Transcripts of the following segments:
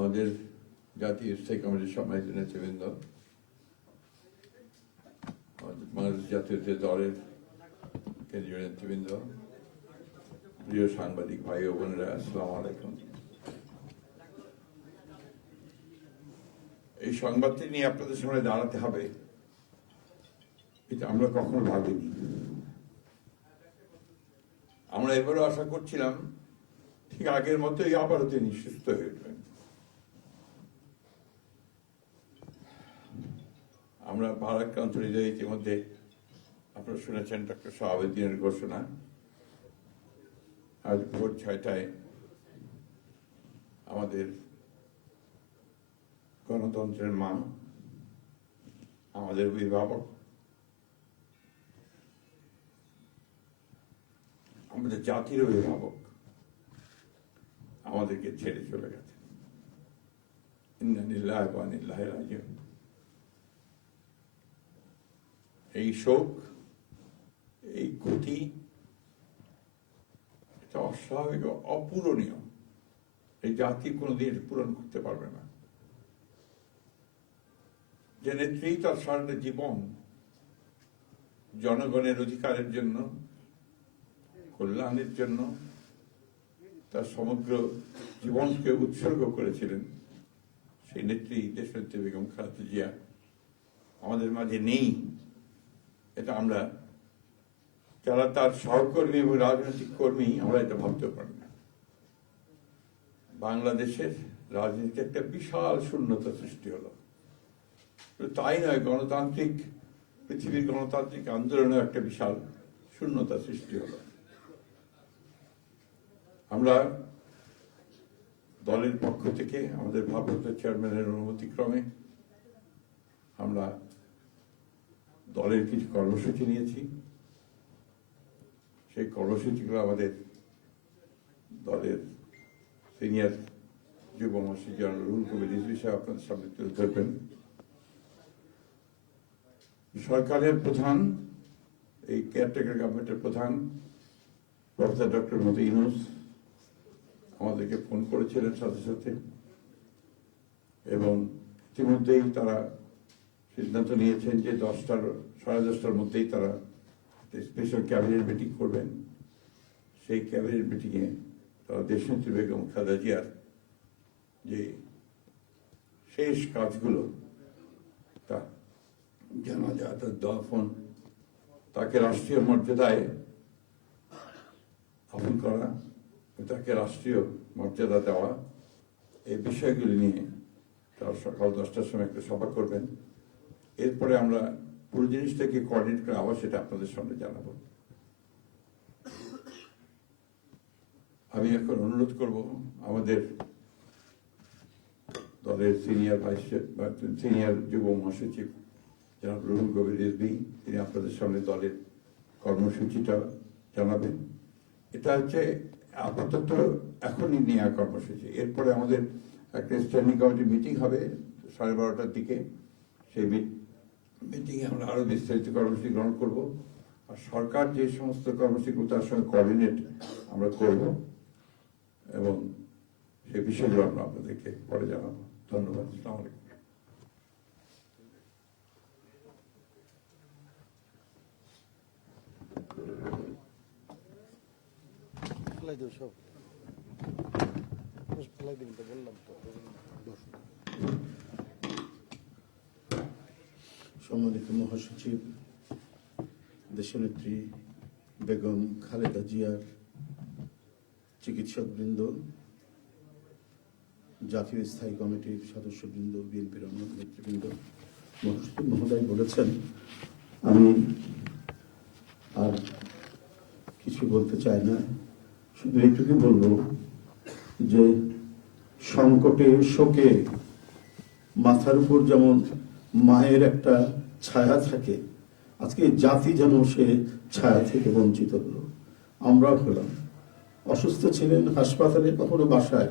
আমাদের জাতীয় স্থায়ী কমিটির সম্মানিত নেতৃবৃন্দ, বাংলাদেশ জাতীয় দলের কেন্দ্রীয় নেতৃবৃন্দ, প্রিয় সাংবাদিক ভাই ও বোনেরা, আসসালামু আলাইকুম। এই সংবাদটি নিয়ে আপনাদের সামনে দাঁড়াতে হবে, এটা আমরা কখনো ভাবিনি। আমরা এবারও আশা করছিলাম ঠিক আগের মতোই আবারও তিনি সুস্থ হয়ে উঠবেন। আমরা ভারাক্রান্ত হৃদয়ে ইতিমধ্যে আপনারা শুনেছেন ডক্টর শাহাবুদ্দিনের ঘোষণা। আজ ভোর 6টায় আমাদের গণতন্ত্রের মা, আমাদের অভিভাবক, আমাদের জাতির অভিভাবক আমাদেরকে ছেড়ে চলে গেছে। ইন্না লিল্লাহি ওয়া ইন্না ইলাইহি রাজিউন। এই শোক, এই ক্ষতি, এটা অস্বাভাবিক, অপূরণীয়। এই জাতি কোনোদিন পূরণ করতে পারবে না। যে নেত্রী তার সারাটা জীবন জনগণের অধিকারের জন্য, কল্যাণের জন্য তার সমগ্র জীবনকে উৎসর্গ করেছিলেন, সেই নেত্রী দেশনেত্রী বেগম খালেদা জিয়া আমাদের মাঝে নেই। এটা আমরা যারা তার সহকর্মী এবং রাজনৈতিক কর্মী, আমরা এটা ভাবতেও পারি না। বাংলাদেশের রাজনীতিতে একটা বিশাল শূন্যতা সৃষ্টি হলো। তাই নয়, পৃথিবীর গণতান্ত্রিক আন্দোলনে একটা বিশাল শূন্যতা সৃষ্টি হলো। আমরা দলের পক্ষ থেকে আমাদের ভারপ্রাপ্ত চেয়ারম্যানের অনুমতিক্রমে আমরা দলের কিছু কর্মসূচি নিয়েছি। সেই কর্মসূচিগুলো আমাদের দলের সিনিয়র যুব মহাসচিব জনাব রুহুল কবির রিজভী সাহেব আপনাদের সামনে তুলে ধরবেন। সরকারের প্রধান, এই কেয়ারটেকার গভর্নমেন্টের প্রধান প্রফেসর ডক্টর মোহাম্মদ ইউনূস আমাদেরকে ফোন করেছিলেন সাথে সাথে, এবং ইতিমধ্যেই তারা সিদ্ধান্ত নিয়েছেন যে 10টার মধ্যেই তারা স্পেশাল ক্যাবিনেট মিটিং করবেন। সেই ক্যাবিনেট মিটিংয়ে তারা দেশনেত্রী বেগম খালেদা জিয়ার যে শেষ কাজগুলো, তা জানাজা, তার দাফন, তাকে রাষ্ট্রীয় মর্যাদায় দাফন করা, তাকে রাষ্ট্রীয় মর্যাদা দেওয়া, এই বিষয়গুলি নিয়ে তারা সকাল 10টার সময় একটা সভা করবেন। এরপরে আমরা পুরো জিনিসটাকে কোঅর্ডিনেট করে আবার সেটা আপনাদের সামনে জানাবো। আমি এখন অনুরোধ করব আমাদের দলের সিনিয়র যুব মহাসচিব জনাব রুহুল কবির রিজভী, তিনি আপনাদের সামনে দলের কর্মসূচিটা জানাবেন। এটা হচ্ছে আপাতত এখনই নেওয়া কর্মসূচি। এরপরে আমাদের একটা স্ট্যান্ডিং কমিটি মিটিং হবে 12:30টার দিকে। সেই মিটিংয়ে আমরা আরো বিস্তারিত কর্মসূচি গ্রহণ করব। আর সরকার যে সমস্ত কর্মসূচিগুলো তার সঙ্গে কোঅর্ডিনেট আমরা করব, এবং সেই বিষয়গুলো আমরা আপনাদেরকে পরে জানাবো। ধন্যবাদ। আসসালামু আলাইকুম। সম্মানিত মহাসচিব, দেশনেত্রী বেগম খালেদা জিয়ার চিকিৎসকবৃন্দ, জাতীয় স্থায়ী কমিটির সদস্যবৃন্দ, বিএনপির অন্য নেতৃবৃন্দ, মহাসচিব মহোদয় বলেছেন, আমি আর কিছু বলতে চাই না। শুধু এইটুকু বলবো যে সংকটে, শোকে মাথার উপর যেমন মায়ের একটা ছায়া থাকে, আজকে জাতি যেন সে ছায়া থেকে বঞ্চিত হলো। আমরাও হলাম। অসুস্থ ছিলেন হাসপাতালে, কখনো বাসায়,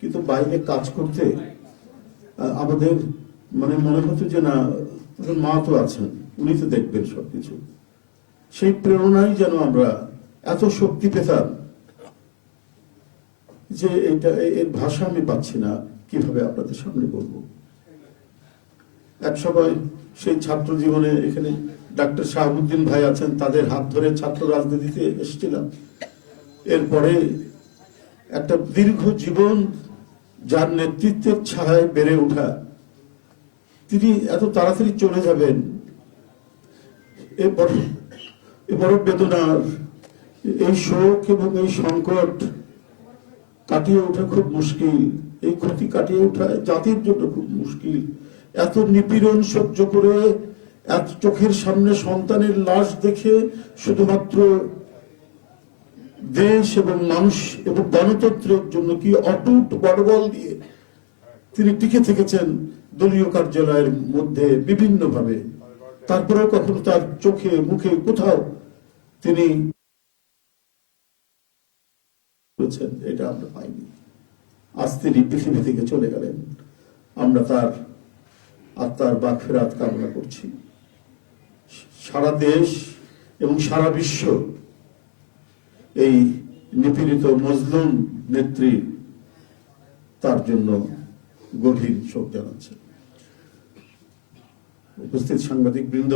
কিন্তু বাইরে কাজ করতে আমাদের মনে হতো যে না, মা তো আছেন, উনি তো দেখবেন সবকিছু। সেই প্রেরণাই যেন আমরা এত শক্তি পেতাম যে এটা, এর ভাষা আমি পাচ্ছি না। কিভাবে আপনাদের সামনে বলবো। এক সময় সেই ছাত্র জীবনে এখানে ডাক্তার শাহাবুদ্দিন ভাই আছেন, তাদের হাত ধরে ছাত্র রাজনীতিতে এসেছিলাম। এরপরে একটা দীর্ঘ জীবন যার নেতৃত্বের ছায়ায় বেড়ে ওঠা, তিনি এত তাড়াতাড়ি চলে যাবেন, এ বড় বেদনার। এই শোক এবং এই সংকট কাটিয়ে ওঠা খুব মুশকিল, এই ক্ষতি কাটিয়ে ওঠা জাতির জন্য খুব মুশকিল। এত নিপীড়ন সহ্য করে, এত চোখের সামনে সন্তানের লাশ দেখে শুধুমাত্র দেশ এবং মানুষ এবং গণতন্ত্রের জন্য কি অটুট বড়বল দিয়ে তিনি টিকে থেকেছেন দলীয় কার্যালয়ের মধ্যে বিভিন্ন ভাবে। তারপরেও কখনো তার চোখে মুখে কোথাও তিনি এটা আমরা পাইনি। আজ তিনি পৃথিবী থেকে চলে গেলেন, আমরা তার আত্মার মাগফিরাত কামনা করছি। সারা দেশ এবং সারা বিশ্ব এই নিপীড়িত মজলুম নেত্রী তার জন্য গভীর শোক জানাচ্ছে। উপস্থিত সাংবাদিক বৃন্দ,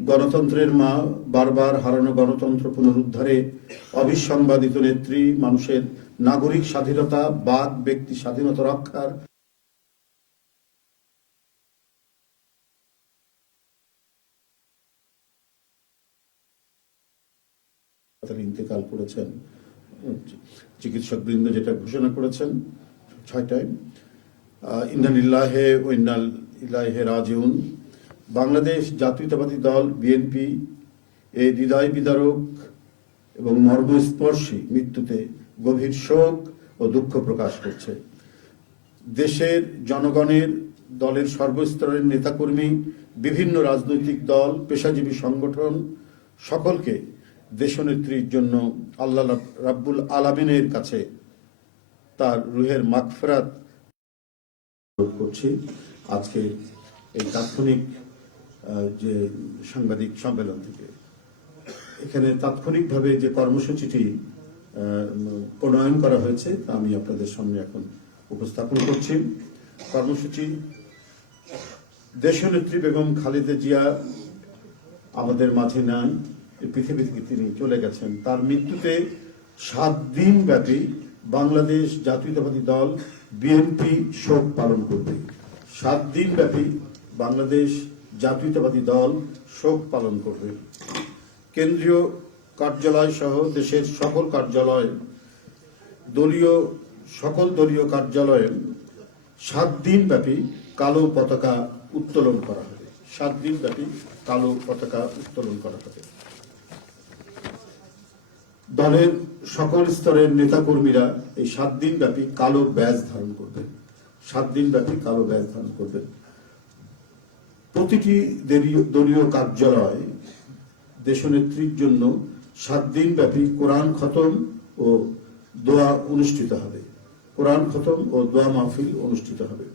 গণতন্ত্রের মা, বারবার হারানো গণতন্ত্র পুনরুদ্ধারে অবিসংবাদিত নেত্রী, মানুষের নাগরিক স্বাধীনতা, বাক ব্যক্তি স্বাধীনতা রক্ষার ইন্তেকাল করেছেন। চিকিৎসক বৃন্দ যেটা ঘোষণা করেছেন 6টায়, ইন্না লিল্লাহি ওয়া ইন্না ইলাইহি রাজিউন। বাংলাদেশ জাতীয়তাবাদী দল বিএনপি এই হৃদয় বিদারক এবং মর্মস্পর্শী মৃত্যুতে গভীর শোক ও দুঃখ প্রকাশ করছে। দেশের জনগণের, দলের সর্বস্তরের নেতাকর্মী, বিভিন্ন রাজনৈতিক দল, পেশাজীবী সংগঠন সকলকে দেশনেত্রীর জন্য আল্লাহ রাব্বুল আলামিনের কাছে তার রুহের মাগফিরাত করছি। আজকে এই তাৎক্ষণিক যে সাংবাদিক সম্মেলন থেকে এখানে তাৎক্ষণিকভাবে যে কর্মসূচিটি প্রণয়ন করা হয়েছে তা আমি আপনাদের সামনে এখন উপস্থাপন করছি। কর্মসূচি: দেশনেত্রী বেগম খালেদা জিয়া আমাদের মাঝে নাই, পৃথিবী থেকে তিনি চলে গেছেন। তার মৃত্যুতে 7 দিন ব্যাপী বাংলাদেশ জাতীয়তাবাদী দল বিএনপি শোক পালন করবে। 7 দিন ব্যাপী বাংলাদেশ জাতীয়তাবাদী দল শোক পালন করবে। কেন্দ্রীয় কার্যালয় সহ দেশের সকল কার্যালয়, সকল দলীয় কার্যালয়ে 7 দিন ব্যাপী কালো পতাকা উত্তোলন করা হবে। 7 দিন ব্যাপী কালো পতাকা উত্তোলন করা হবে। দলের সকল স্তরের নেতাকর্মীরা এই 7 দিন ব্যাপী কালো ব্যাজ ধারণ করবেন। 7 দিন ব্যাপী কালো ব্যাজ ধারণ করবেন। প্রতিটি দলীয় কার্যালয় দেশনেত্রীর জন্য 7 দিন ব্যাপী কোরআন খতম ও দোয়া অনুষ্ঠিত হবে। কোরআন খতম ও দোয়া মাহফিল অনুষ্ঠিত হবে।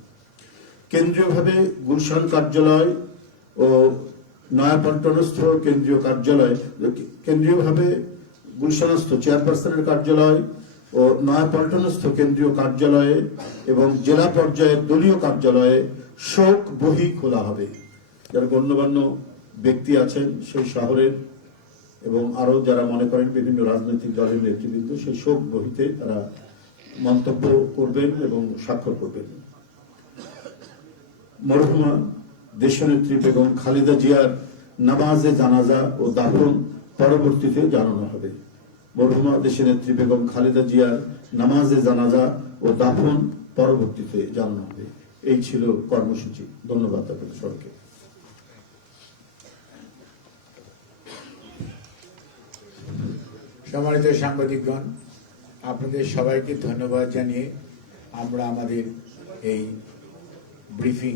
কেন্দ্রীয়ভাবে গুলশান কার্যালয় ও নয়াপল্টনস্থ কেন্দ্রীয় কার্যালয়, কেন্দ্রীয়ভাবে গুলশানস্থ চেয়ারপারসনের কার্যালয় ও নয়াপল্টনস্থ কেন্দ্রীয় কার্যালয়ে এবং জেলা পর্যায়ের দলীয় কার্যালয়ে শোক বহি খোলা হবে। যারা গণ্যমান্য ব্যক্তি আছেন সেই শহরের এবং আরো যারা মনে করেন বিভিন্ন রাজনৈতিক দলের নেতৃবৃন্দ, সেই শোক বহিতে তারা মন্তব্য করবেন এবং স্বাক্ষর করবেন। মরহুমা দেশনেত্রী বেগম খালেদা জিয়ার নামাজে জানাজা ও দাফন পরবর্তীতে জানানো হবে। মরহুমা দেশনেত্রী বেগম খালেদা জিয়ার নামাজে জানাজা ও দাফন পরবর্তীতে জানানো হবে। এই ছিল কর্মসূচি। ধন্যবাদ আপনাদের সবাইকে। সম্মানিত সাংবাদিকগণ, আপনাদের সবাইকে ধন্যবাদ জানিয়ে আমরা আমাদের এই ব্রিফিং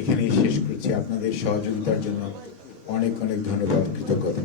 এখানে শেষ করছি। আপনাদের সহযোগিতার জন্য অনেক অনেক ধন্যবাদ, কৃতজ্ঞতা।